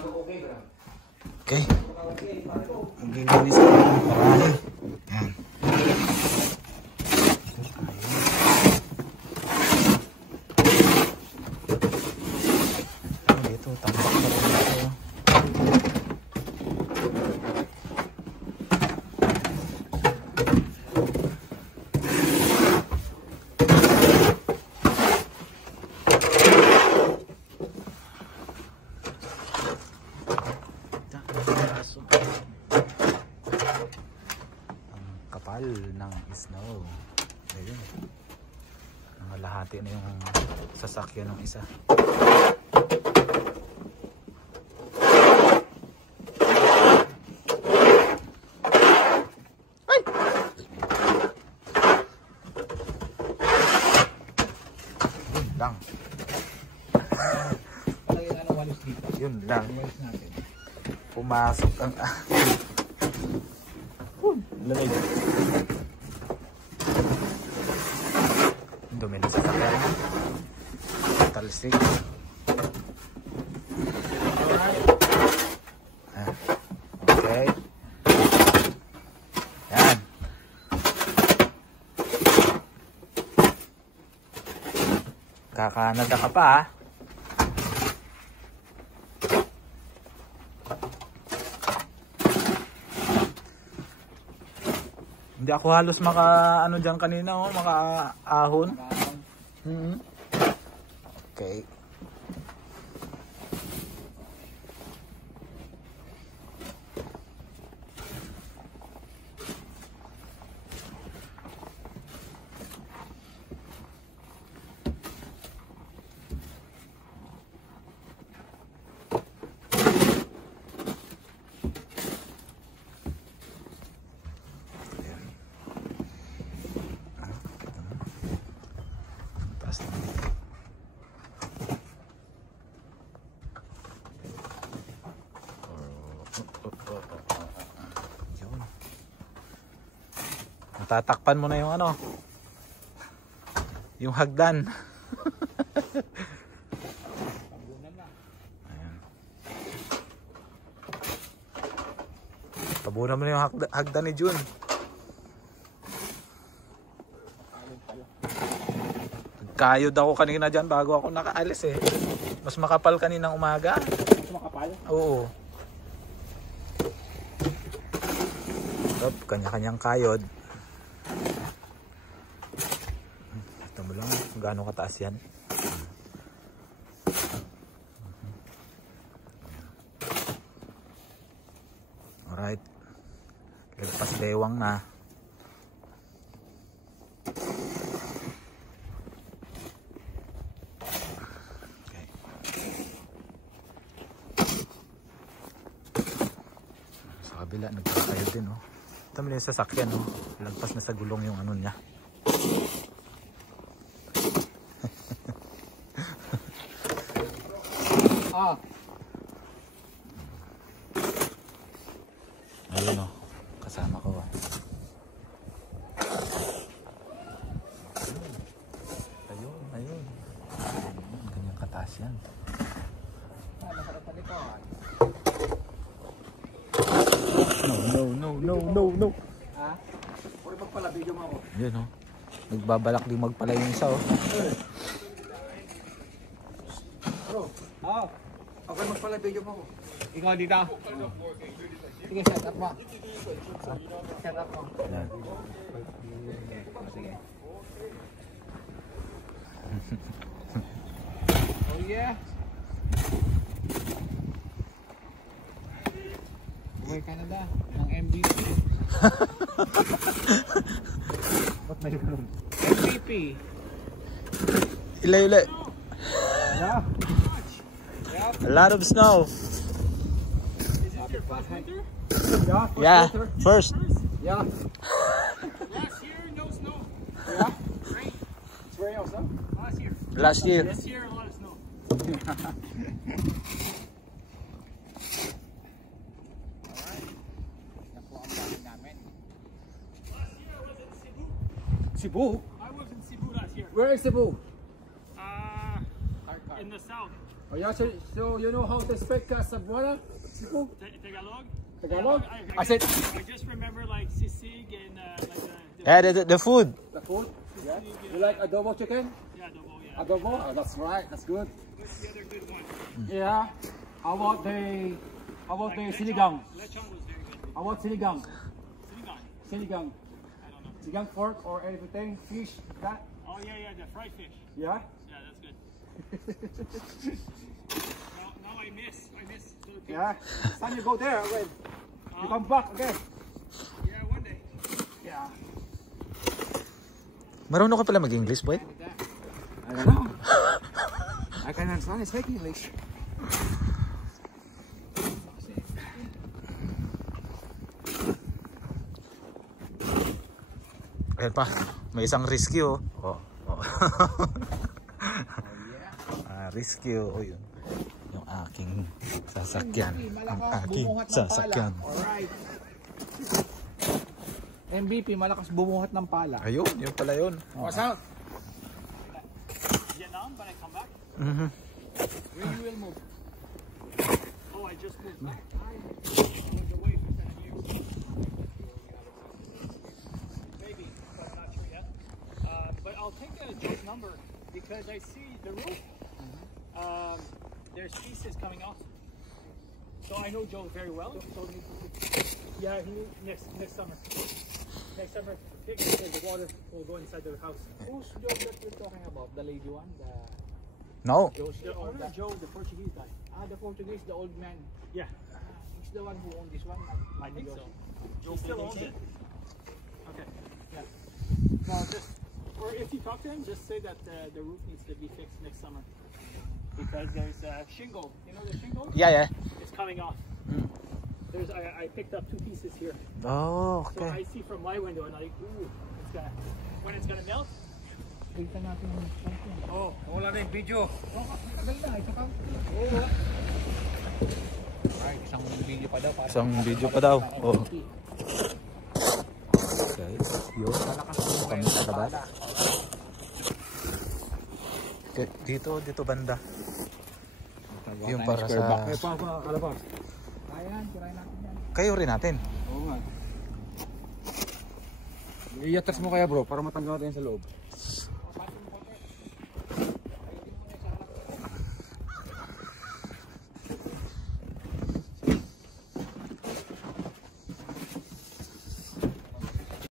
Okay. Maglilinis ako ng parahe. Yan. Dito, tambak na rin ito. Kapal ng snow. Ayun. Nakalahati na yung sasakyan ng isa. Ay! Yun lang. Yun lang. Pumasok ang lamig. Dumi na sa sakyan. Talsik. Okay. Yan. Kakanada ka pa ha. Hindi ako halos maka ano diyan kanina oh, maka ahon. Okay. Tatakpan mo na yung ano, yung hagdan. Ayan. Tabunan mo na yung hagdan ni Jun. Kayod ako kanina dyan bago ako nakaalis eh. Mas makapal kaninang umaga. Mas makapal? Oo. Kanya-kanyang kayod. Ito mo lang kung gaano kataas yan. Alright. Lagpas bewang na. Okay. Sa kabila nagkakayod din oh. Ito mo yung sasakyan oh. Lagpas na sa gulong yung ano niya. Ayun oh, kasama ko ah. Ayun. Ganyang kataas yan. No. Ha? Puri magpala, video mo ako. Yun oh. Nagbabalak din magpala yung isa oh. Bro, okay magpala, video mo ako. Ikaw dito. Sige, set up mo. Set up mo. Yan. Sige. Oh yeah. Buhay Canada ng MVP. Ba't may ganun? MVP. Ilay. Yeah. A lot of snow. Yeah, First. Yeah. Last year, no snow. Yeah. Rain. It's very awesome. Last year. Last year. This year, a lot of snow. Cebu? I was in Cebu last year. Where is Cebu? In the south. Oh yeah, so you know how to speak Cebuana? Cebu? Tagalog? Tagalog? I I said I just remember like sisig and like Yeah, the food. the food. Yeah. You like adobo chicken? yeah, adobo, yeah. Adobo? Oh, that's right. That's good. What's the other good one? Yeah. How about the sinigang? Lechon was very good. How about sinigang? Sinigang? Sinigang. I don't know. Sinigang pork or anything? Fish? That? Oh yeah, the fried fish. Yeah. Yeah, that's good. now I miss Philippines. Yeah. Next time you go there, when you come back again. Yeah, one day. Yeah. Marunong ka pala mag-English, boy? I don't know. I can understand speak English. Ayan pa, may isang risky oh. Risky oh, yun. Yung aking sasakyan. Ang aking sasakyan. Alright. MVP, malakas bumuhat ng pala. Ayun, yun pala yun. What's up? Vietnam, but I come back. Where you will move? Oh, I just moved back. I moved away for 7 years. Maybe, but I'm not sure yet. But I'll take Joe's number because I see the roof. There's pieces coming off. So I know Joe very well. He told me yeah, next summer. Next summer, the water will go inside the house. Who's Joe that you're talking about? The lady one? No. The owner, Joe, the Portuguese guy. The Portuguese, the old man. Yeah, He's the one who owned this one. I think so. Joe He still owns Felice. it. Okay. Yeah. No, or if you talk to him, just say that the roof needs to be fixed next summer because there's shingle. You know the shingle? Yeah. It's coming off. I picked up 2 pieces here. Oh, So I see from my window and I'm like, ooh, when it's gonna melt. Tignan natin yung something. Oh, wala na yung video. Tagal na, isa pa. Alright, isang video pa daw. isang video pa daw. Oh. Okay, yun. Kami sa labas. Okay, dito banda. Yung para sa... kalabas. Ayan, tirahin natin yan. Kayo rin natin. Oo nga. I-atras mo kaya bro, para matanggal natin sa loob.